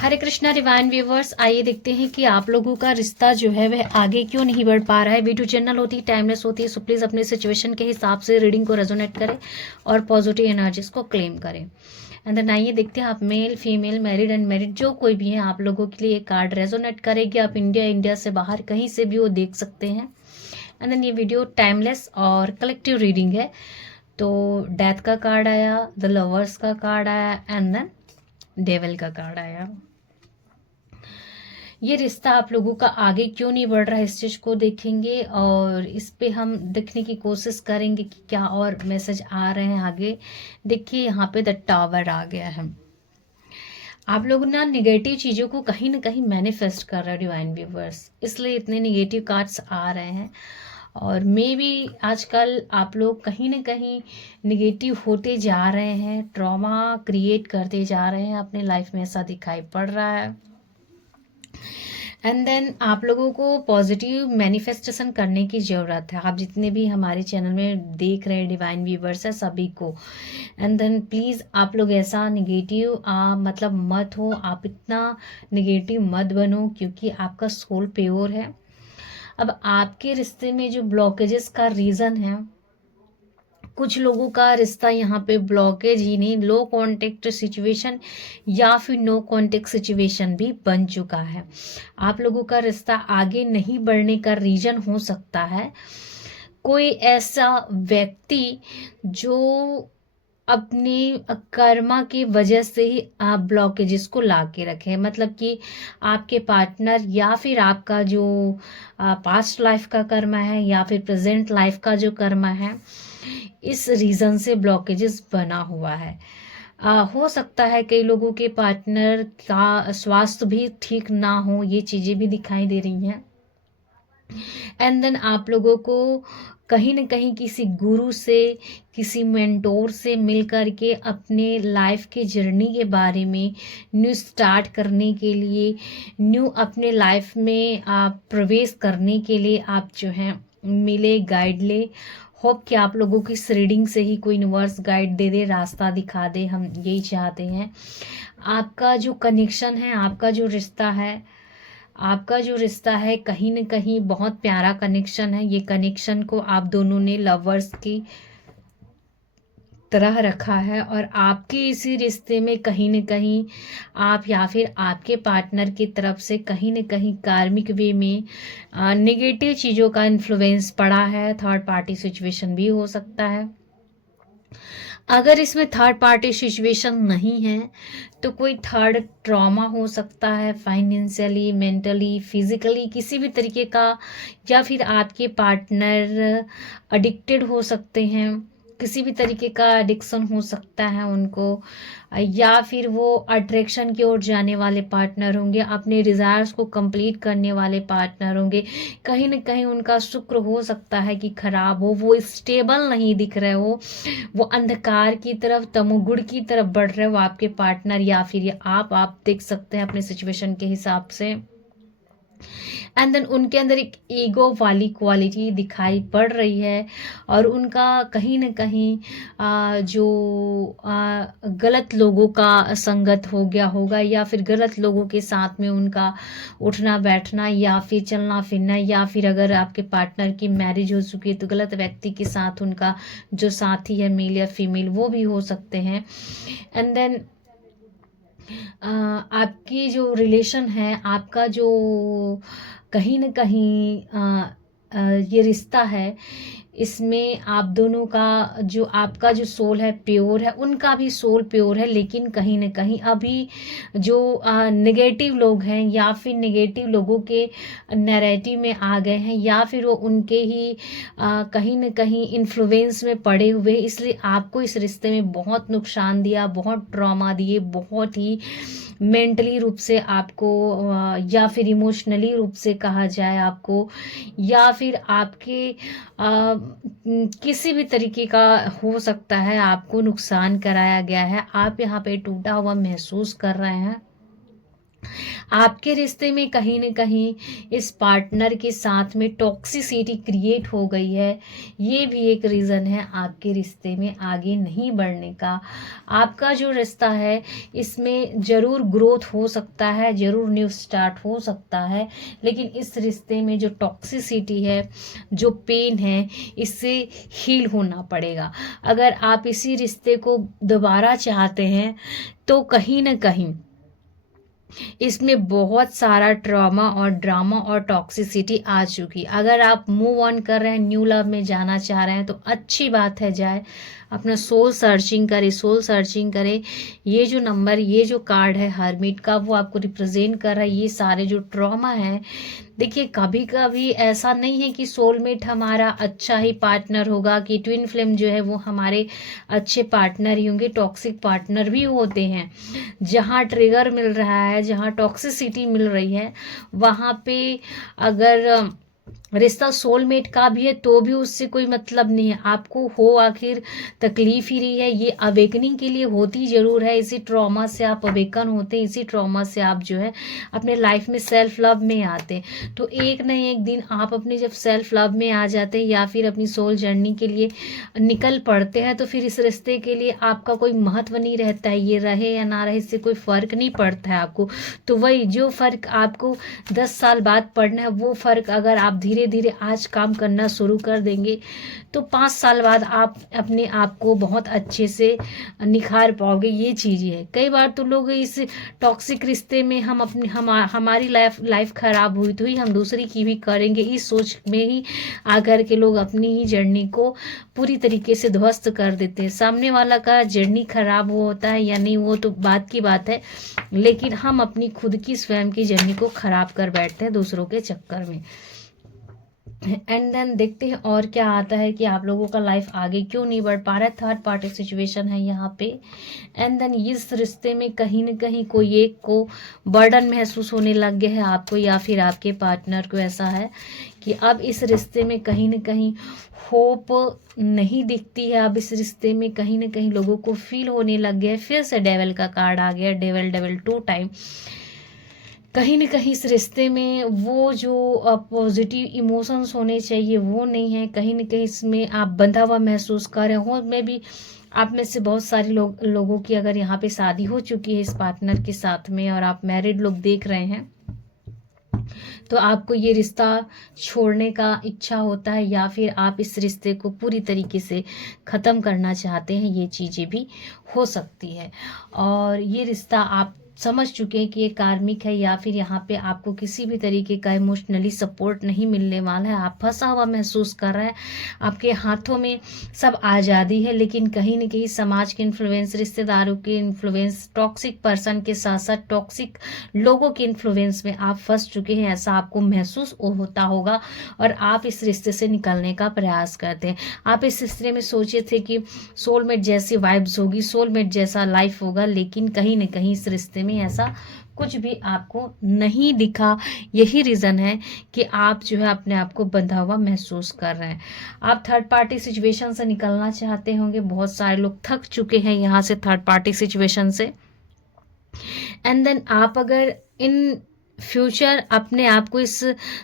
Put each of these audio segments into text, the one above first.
हरे Krishna divine viewers, आइए देखते हैं कि आप लोगों का रिश्ता जो है वह आगे क्यों नहीं बढ़ पा रहा है। वीडियो जनरल होती है, टाइमलेस होती है, सो प्लीज़ अपने सिचुएशन के हिसाब से रीडिंग को रेजोनेट करें और पॉजिटिव एनर्जीज को क्लेम करें। एंड देन आइए देखते हैं आप मेल, फीमेल, मैरिड, अनमैरिड जो कोई भी है आप लोगों के लिए कार्ड रेजोनेट करेगी। आप इंडिया से बाहर कहीं से भी वो देख सकते हैं। एंड देन ये वीडियो टाइमलेस और कलेक्टिव रीडिंग है। तो डेथ का कार्ड आया, द लवर्स का कार्ड आया एंड देन डेविल का कार्ड आया। ये रिश्ता आप लोगों का आगे क्यों नहीं बढ़ रहा है, इस चीज को देखेंगे और इस पे हम देखने की कोशिश करेंगे कि क्या और मैसेज आ रहे हैं आगे। देखिए यहाँ पे द टावर आ गया है। आप लोग ना निगेटिव चीजों को कहीं ना कहीं मैनिफेस्ट कर रहे हो डिवाइन व्यूवर्स, इसलिए इतने निगेटिव कार्ड्स आ रहे हैं। और मे बी आजकल आप लोग कहीं ना कहीं निगेटिव होते जा रहे हैं, ट्रॉमा क्रिएट करते जा रहे हैं अपने लाइफ में, ऐसा दिखाई पड़ रहा है। एंड देन आप लोगों को पॉजिटिव मैनिफेस्टेशन करने की ज़रूरत है। आप जितने भी हमारे चैनल में देख रहे हैं डिवाइन व्यूवर्स है सभी को। एंड देन प्लीज़ आप लोग ऐसा निगेटिव मतलब मत हो, आप इतना निगेटिव मत बनो, क्योंकि आपका सोल प्योर है। अब आपके रिश्ते में जो ब्लॉकेजेस का रीज़न है, कुछ लोगों का रिश्ता यहाँ पे ब्लॉकेज ही नहीं, लो कांटेक्ट सिचुएशन या फिर नो कांटेक्ट सिचुएशन भी बन चुका है। आप लोगों का रिश्ता आगे नहीं बढ़ने का रीजन हो सकता है कोई ऐसा व्यक्ति जो अपने कर्मा की वजह से ही आप ब्लॉकेजेस को ला के रखे हैं। मतलब कि आपके पार्टनर या फिर आपका जो पास्ट लाइफ का कर्मा है या फिर प्रेजेंट लाइफ का जो कर्मा है, इस रीज़न से ब्लॉकेजेस बना हुआ है। हो सकता है कई लोगों के पार्टनर का स्वास्थ्य भी ठीक ना हो, ये चीज़ें भी दिखाई दे रही हैं। एंड देन आप लोगों को कहीं न कहीं किसी गुरु से, किसी मेंटोर से मिल कर के अपने लाइफ के जर्नी के बारे में न्यू स्टार्ट करने के लिए, न्यू अपने लाइफ में आप प्रवेश करने के लिए आप जो हैं मिले, गाइड ले। होप कि आप लोगों की इस रीडिंग से ही कोई यूनिवर्स गाइड दे दे, रास्ता दिखा दे, हम यही चाहते हैं। आपका जो कनेक्शन है, आपका जो रिश्ता है कहीं न कहीं बहुत प्यारा कनेक्शन है। ये कनेक्शन को आप दोनों ने लवर्स की तरह रखा है और आपके इसी रिश्ते में कहीं न कहीं आप या फिर आपके पार्टनर की तरफ से कहीं न कहीं कार्मिक वे में नेगेटिव चीज़ों का इन्फ्लुएंस पड़ा है। थर्ड पार्टी सिचुएशन भी हो सकता है। अगर इसमें थर्ड पार्टी सिचुएशन नहीं है तो कोई थर्ड ट्रॉमा हो सकता है, फाइनेंशियली, मेंटली, फिजिकली, किसी भी तरीके का, या फिर आपके पार्टनर एडिक्टेड हो सकते हैं, किसी भी तरीके का एडिक्शन हो सकता है उनको, या फिर वो अट्रैक्शन की ओर जाने वाले पार्टनर होंगे, अपने डिज़ायर्स को कंप्लीट करने वाले पार्टनर होंगे। कहीं ना कहीं उनका शुक्र हो सकता है कि खराब हो, वो स्टेबल नहीं दिख रहे हो, वो अंधकार की तरफ, तमोगुण की तरफ बढ़ रहे हो आपके पार्टनर, या फिर ये आप देख सकते हैं अपने सिचुएशन के हिसाब से। एंड देन उनके अंदर एक ईगो वाली क्वालिटी दिखाई पड़ रही है और उनका कहीं ना कहीं जो गलत लोगों का संगत हो गया होगा, या फिर गलत लोगों के साथ में उनका उठना बैठना, या फिर चलना फिरना, या फिर अगर आपके पार्टनर की मैरिज हो चुकी है तो गलत व्यक्ति के साथ उनका जो साथी है, मेल या फीमेल, वो भी हो सकते हैं। एंड देन आपकी जो रिलेशन है, आपका जो कहीं न कहीं ये रिश्ता है, इसमें आप दोनों का जो आपका जो सोल है प्योर है, उनका भी सोल प्योर है, लेकिन कहीं न कहीं अभी जो नेगेटिव लोग हैं या फिर नेगेटिव लोगों के नैरेटिव में आ गए हैं, या फिर वो उनके ही कहीं न कहीं इन्फ्लुएंस में पड़े हुए, इसलिए आपको इस रिश्ते में बहुत नुकसान दिया, बहुत ट्रॉमा दिए, बहुत ही मेंटली रूप से आपको या फिर इमोशनली रूप से कहा जाए आपको, या फिर आपके किसी भी तरीके का हो सकता है आपको नुकसान कराया गया है। आप यहाँ पे टूटा हुआ महसूस कर रहे हैं। आपके रिश्ते में कहीं न कहीं इस पार्टनर के साथ में टॉक्सिसिटी क्रिएट हो गई है। ये भी एक रीज़न है आपके रिश्ते में आगे नहीं बढ़ने का। आपका जो रिश्ता है इसमें ज़रूर ग्रोथ हो सकता है, ज़रूर न्यू स्टार्ट हो सकता है, लेकिन इस रिश्ते में जो टॉक्सिसिटी है, जो पेन है, इससे हील होना पड़ेगा। अगर आप इसी रिश्ते को दोबारा चाहते हैं तो कहीं न कहीं इसमें बहुत सारा ट्रॉमा और ड्रामा और टॉक्सिसिटी आ चुकी। अगर आप मूव ऑन कर रहे हैं, न्यू लव में जाना चाह रहे हैं तो अच्छी बात है, जाए अपना सोल सर्चिंग करें। ये जो नंबर, ये जो कार्ड है हर्मिट का, वो आपको रिप्रेजेंट कर रहा है ये सारे जो ट्रॉमा है। देखिए, कभी कभी ऐसा नहीं है कि सोलमेट हमारा अच्छा ही पार्टनर होगा, कि ट्विन फ्लेम जो है वो हमारे अच्छे पार्टनर ही होंगे। टॉक्सिक पार्टनर भी होते हैं। जहाँ ट्रिगर मिल रहा है, जहाँ टॉक्सिसिटी मिल रही है, वहाँ पे अगर रिश्ता सोलमेट का भी है तो भी उससे कोई मतलब नहीं है। आपको हो आखिर तकलीफ ही रही है, ये अवेकनिंग के लिए होती जरूर है। इसी ट्रॉमा से आप अवेकन होते हैं, इसी ट्रॉमा से आप जो है अपने लाइफ में सेल्फ लव में आते हैं। तो एक न एक दिन आप अपने जब सेल्फ लव में आ जाते हैं या फिर अपनी सोल जर्नी के लिए निकल पड़ते हैं, तो फिर इस रिश्ते के लिए आपका कोई महत्व नहीं रहता है। ये रहे या ना रहे, इससे कोई फर्क नहीं पड़ता है आपको। तो वही जो फर्क आपको 10 साल बाद पड़ना है, वो फर्क अगर आप धीरे धीरे आज काम करना शुरू कर देंगे तो 5 साल बाद आप अपने आप को बहुत अच्छे से निखार पाओगे। ये चीज़ है। कई बार तो लोग इस टॉक्सिक रिश्ते में हमारी लाइफ खराब हुई तो ही हम दूसरी की भी करेंगे, इस सोच में ही आकर के लोग अपनी ही जर्नी को पूरी तरीके से ध्वस्त कर देते हैं। सामने वाला का जर्नी खराब हुआ होता है या नहीं, वो तो बात की बात है, लेकिन हम अपनी खुद की स्वयं की जर्नी को खराब कर बैठते हैं दूसरों के चक्कर में। एंड देन देखते हैं और क्या आता है कि आप लोगों का लाइफ आगे क्यों नहीं बढ़ पा रहा है। थर्ड पार्टी सिचुएशन है यहाँ पे। एंड देन इस रिश्ते में कहीं न कहीं कोई एक को बर्डन महसूस होने लग गया है आपको, या फिर आपके पार्टनर को। ऐसा है कि अब इस रिश्ते में कहीं न कहीं होप नहीं दिखती है। अब इस रिश्ते में कहीं न कहीं लोगों को फील होने लग गया है। फिर से डेविल का कार्ड आ गया, डेविल 2 टाइम। कहीं न कहीं इस रिश्ते में वो जो पॉजिटिव इमोशंस होने चाहिए वो नहीं है। कहीं न कहीं इसमें आप बंधा हुआ महसूस कर रहे हो। मैं भी आप में से बहुत सारे लोगों की अगर यहाँ पे शादी हो चुकी है इस पार्टनर के साथ में, और आप मैरिड लोग देख रहे हैं, तो आपको ये रिश्ता छोड़ने का इच्छा होता है, या फिर आप इस रिश्ते को पूरी तरीके से ख़त्म करना चाहते हैं। ये चीज़ें भी हो सकती है। और ये रिश्ता आप समझ चुके हैं कि ये कार्मिक है, या फिर यहाँ पे आपको किसी भी तरीके का इमोशनली सपोर्ट नहीं मिलने वाला है। आप फंसा हुआ महसूस कर रहे हैं। आपके हाथों में सब आज़ादी है, लेकिन कहीं न कहीं समाज के इन्फ्लुएंस, रिश्तेदारों के इन्फ्लुएंस, टॉक्सिक पर्सन के साथ साथ टॉक्सिक लोगों के इन्फ्लुएंस में आप फंस चुके हैं। ऐसा आपको महसूस होता होगा और आप इस रिश्ते से निकलने का प्रयास करते हैं। आप इस रिश्ते में सोचे थे कि सोलमेट जैसी वाइब्स होगी, सोलमेट जैसा लाइफ होगा, लेकिन कहीं न कहीं इस रिश्ते में ऐसा कुछ भी आपको नहीं दिखा। यही रीज़न है कि आप जो है अपने आप को बंधा हुआ महसूस कर रहे हैं। आप थर्ड पार्टी सिचुएशन से निकलना चाहते होंगे। बहुत सारे लोग थक चुके हैं यहाँ से, थर्ड पार्टी सिचुएशन से। एंड देन आप अगर इन फ्यूचर अपने आप को इस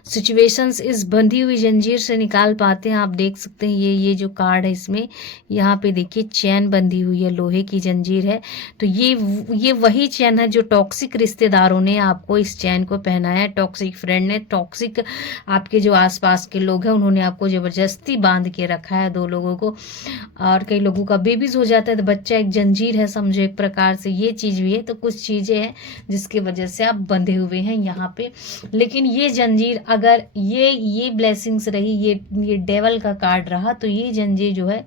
सिचुएशन से, इस बंधी हुई जंजीर से निकाल पाते हैं। आप देख सकते हैं ये जो कार्ड है, इसमें यहाँ पे देखिए चैन बंधी हुई है, लोहे की जंजीर है। तो ये वही चैन है जो टॉक्सिक रिश्तेदारों ने आपको इस चैन को पहनाया है। टॉक्सिक फ्रेंड ने, टॉक्सिक आपके जो आसपास के लोग हैं, उन्होंने आपको ज़बरदस्ती बांध के रखा है, 2 लोगों को। और कई लोगों का बेबीज हो जाता है तो बच्चा एक जंजीर है, समझो एक प्रकार से। ये चीज़ भी है। तो कुछ चीज़ें हैं जिसकी वजह से आप बंधे हुए हैं यहाँ पे। लेकिन ये जंजीर, अगर ये ब्लेसिंग्स रही, ये डेवल का कार्ड रहा, तो ये जंजीर जो है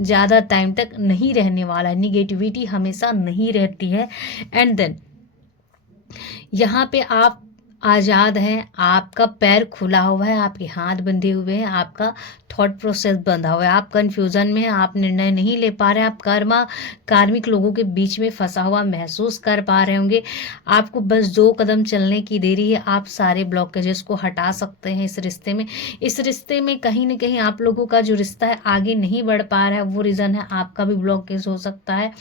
ज़्यादा टाइम तक नहीं रहने वाला है। निगेटिविटी हमेशा नहीं रहती है। एंड देन यहाँ पे आप आज़ाद हैं, आपका पैर खुला हुआ है, आपके हाथ बंधे हुए हैं, आपका थॉट प्रोसेस बंधा हुआ है, आप कंफ्यूजन में हैं, आप निर्णय नहीं ले पा रहे हैं, आप कार्मिक लोगों के बीच में फंसा हुआ महसूस कर पा रहे होंगे। आपको बस 2 कदम चलने की देरी है, आप सारे ब्लॉकेजेस को हटा सकते हैं इस रिश्ते में। इस रिश्ते में कहीं ना कहीं आप लोगों का जो रिश्ता है आगे नहीं बढ़ पा रहा है, वो रीज़न है आपका भी ब्लॉकेज हो सकता है।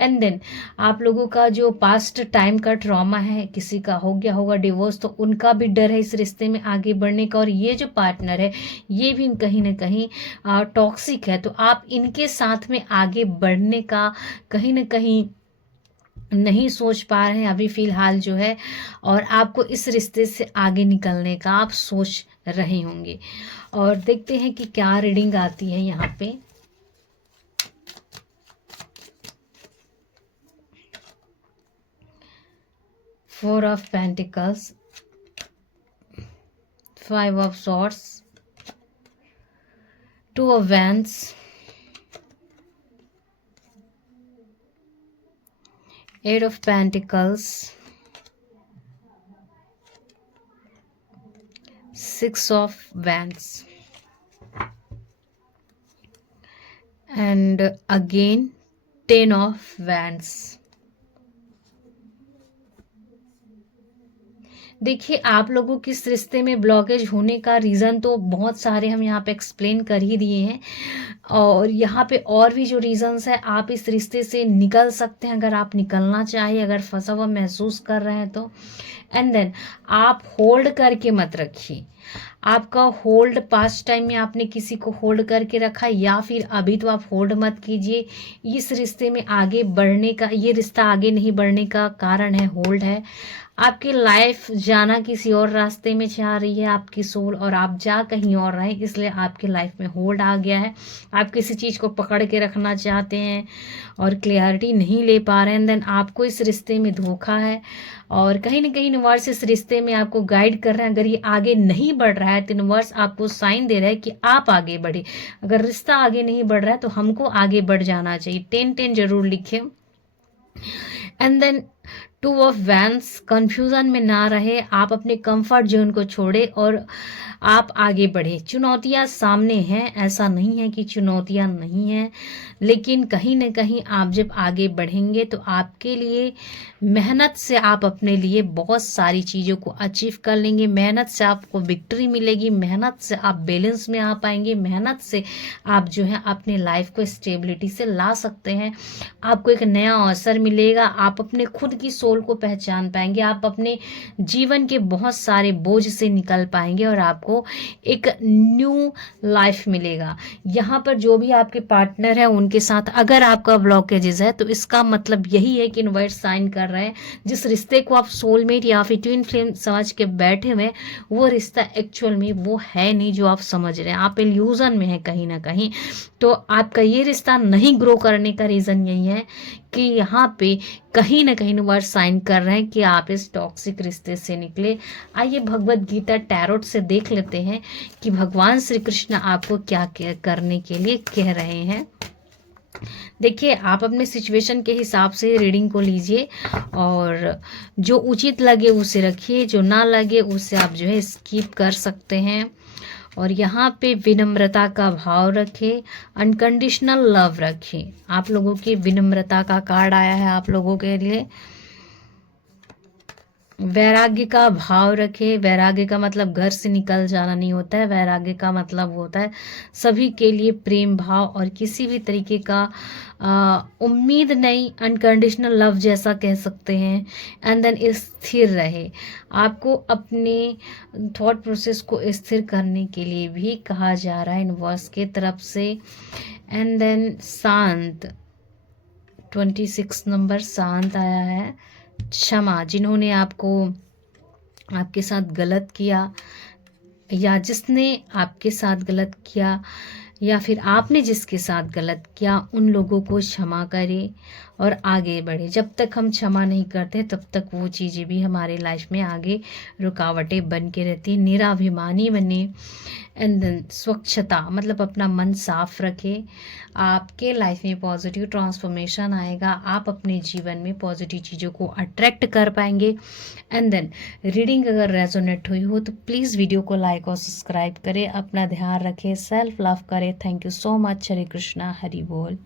एंड देन आप लोगों का जो पास्ट टाइम का ट्रॉमा है, किसी का हो गया होगा डिवोर्स, तो उनका भी डर है इस रिश्ते में आगे बढ़ने का। और ये जो पार्टनर है ये भी कहीं ना कहीं टॉक्सिक है, तो आप इनके साथ में आगे बढ़ने का कहीं ना कहीं नहीं सोच पा रहे हैं अभी फिलहाल जो है, और आपको इस रिश्ते से आगे निकलने का आप सोच रहे होंगे। और देखते हैं कि क्या रीडिंग आती है यहाँ पे। Four of pentacles, 5 of swords, 2 of wands, 8 of Pentacles, 6 of Wands, and again 10 of Wands. देखिए, आप लोगों के इस रिश्ते में ब्लॉकेज होने का रीज़न तो बहुत सारे हम यहाँ पे एक्सप्लेन कर ही दिए हैं, और यहाँ पे और भी जो रीजंस है, आप इस रिश्ते से निकल सकते हैं अगर आप निकलना चाहिए, अगर फंसा हुआ महसूस कर रहे हैं तो। एंड देन आप होल्ड करके मत रखिए। आपका होल्ड पास्ट टाइम में आपने किसी को होल्ड करके रखा, या फिर अभी तो आप होल्ड मत कीजिए। इस रिश्ते में आगे बढ़ने का, ये रिश्ता आगे नहीं बढ़ने का कारण है होल्ड है। आपकी लाइफ जाना किसी और रास्ते में चाह रही है आपकी सोल, और आप जा कहीं और रहे, इसलिए आपकी लाइफ में होल्ड आ गया है। आप किसी चीज़ को पकड़ के रखना चाहते हैं और क्लियरिटी नहीं ले पा रहे हैं। देन आपको इस रिश्ते में धोखा है, और कहीं ना कहीं यूनिवर्स इस रिश्ते में आपको गाइड कर रहे हैं। अगर ये आगे नहीं बढ़ रहा है तो यूनिवर्स आपको साइन दे रहा है कि आप आगे बढ़े। अगर रिश्ता आगे नहीं बढ़ रहा है तो हमको आगे बढ़ जाना चाहिए। 10-10 जरूर लिखें। And then 2 of wands, confusion में ना रहे, आप अपने कंफर्ट जोन को छोड़े और आप आगे बढ़े। चुनौतियां सामने हैं, ऐसा नहीं है कि चुनौतियां नहीं हैं, लेकिन कहीं ना कहीं आप जब आगे बढ़ेंगे तो आपके लिए मेहनत से आप अपने लिए बहुत सारी चीज़ों को अचीव कर लेंगे। मेहनत से आपको विक्ट्री मिलेगी, मेहनत से आप बैलेंस में आ पाएंगे, मेहनत से आप जो है अपने लाइफ को स्टेबिलिटी से ला सकते हैं। आपको एक नया अवसर मिलेगा, आप अपने खुद की सोल को पहचान पाएंगे, आप अपने जीवन के बहुत सारे बोझ से निकल पाएंगे, और आपको एक न्यू लाइफ मिलेगा। यहाँ पर जो भी आपके पार्टनर है उनके साथ अगर आपका ब्लॉकेजेस है तो इसका मतलब यही है कि यूनिवर्स साइन कर रहे हैं, जिस रिश्ते को आप सोलमेट या फिर ट्विन फ्लेम समझ के बैठे हुए, वो रिश्ता एक्चुअल में वो है नहीं जो आप समझ रहे हैं। आप इल्यूजन में हैं कहीं ना कहीं। तो आपका ये रिश्ता नहीं ग्रो करने का रीज़न यही है कि यहाँ पे कहीं ना कहीं यूनिवर्स साइन कर रहे हैं कि आप इस टॉक्सिक रिश्ते से निकले। आइए भगवत गीता टैरोट से देख लेते हैं कि भगवान श्री कृष्ण आपको क्या करने के लिए कह रहे हैं। देखिए, आप अपने सिचुएशन के हिसाब से रीडिंग को लीजिए, और जो उचित लगे उसे रखिए, जो ना लगे उसे आप जो है स्किप कर सकते हैं। और यहाँ पे विनम्रता का भाव रखें, अनकंडीशनल लव रखें। आप लोगों के विनम्रता का कार्ड आया है आप लोगों के लिए। वैराग्य का भाव रखे। वैराग्य का मतलब घर से निकल जाना नहीं होता है, वैराग्य का मतलब होता है सभी के लिए प्रेम भाव और किसी भी तरीके का उम्मीद नहीं, अनकंडीशनल लव जैसा कह सकते हैं। एंड देन स्थिर रहे। आपको अपने थॉट प्रोसेस को स्थिर करने के लिए भी कहा जा रहा है यूनिवर्स के तरफ से। एंड देन शांत, 26 नंबर शांत आया है। क्षमा, जिन्होंने आपके साथ गलत किया या जिसने आपके साथ गलत किया, या फिर आपने जिसके साथ गलत किया उन लोगों को क्षमा करें और आगे बढ़े। जब तक हम क्षमा नहीं करते तब तक वो चीज़ें भी हमारे लाइफ में आगे रुकावटें बन के रहती हैं। निराभिमानी बने एंड देन स्वच्छता मतलब अपना मन साफ रखें। आपके लाइफ में पॉजिटिव ट्रांसफॉर्मेशन आएगा, आप अपने जीवन में पॉजिटिव चीज़ों को अट्रैक्ट कर पाएंगे। एंड देन रीडिंग अगर रेजोनेट हुई हो तो प्लीज़ वीडियो को लाइक और सब्सक्राइब करें। अपना ध्यान रखें, सेल्फ लव करें। Thank you so much. Hare Krishna, Hari बोल।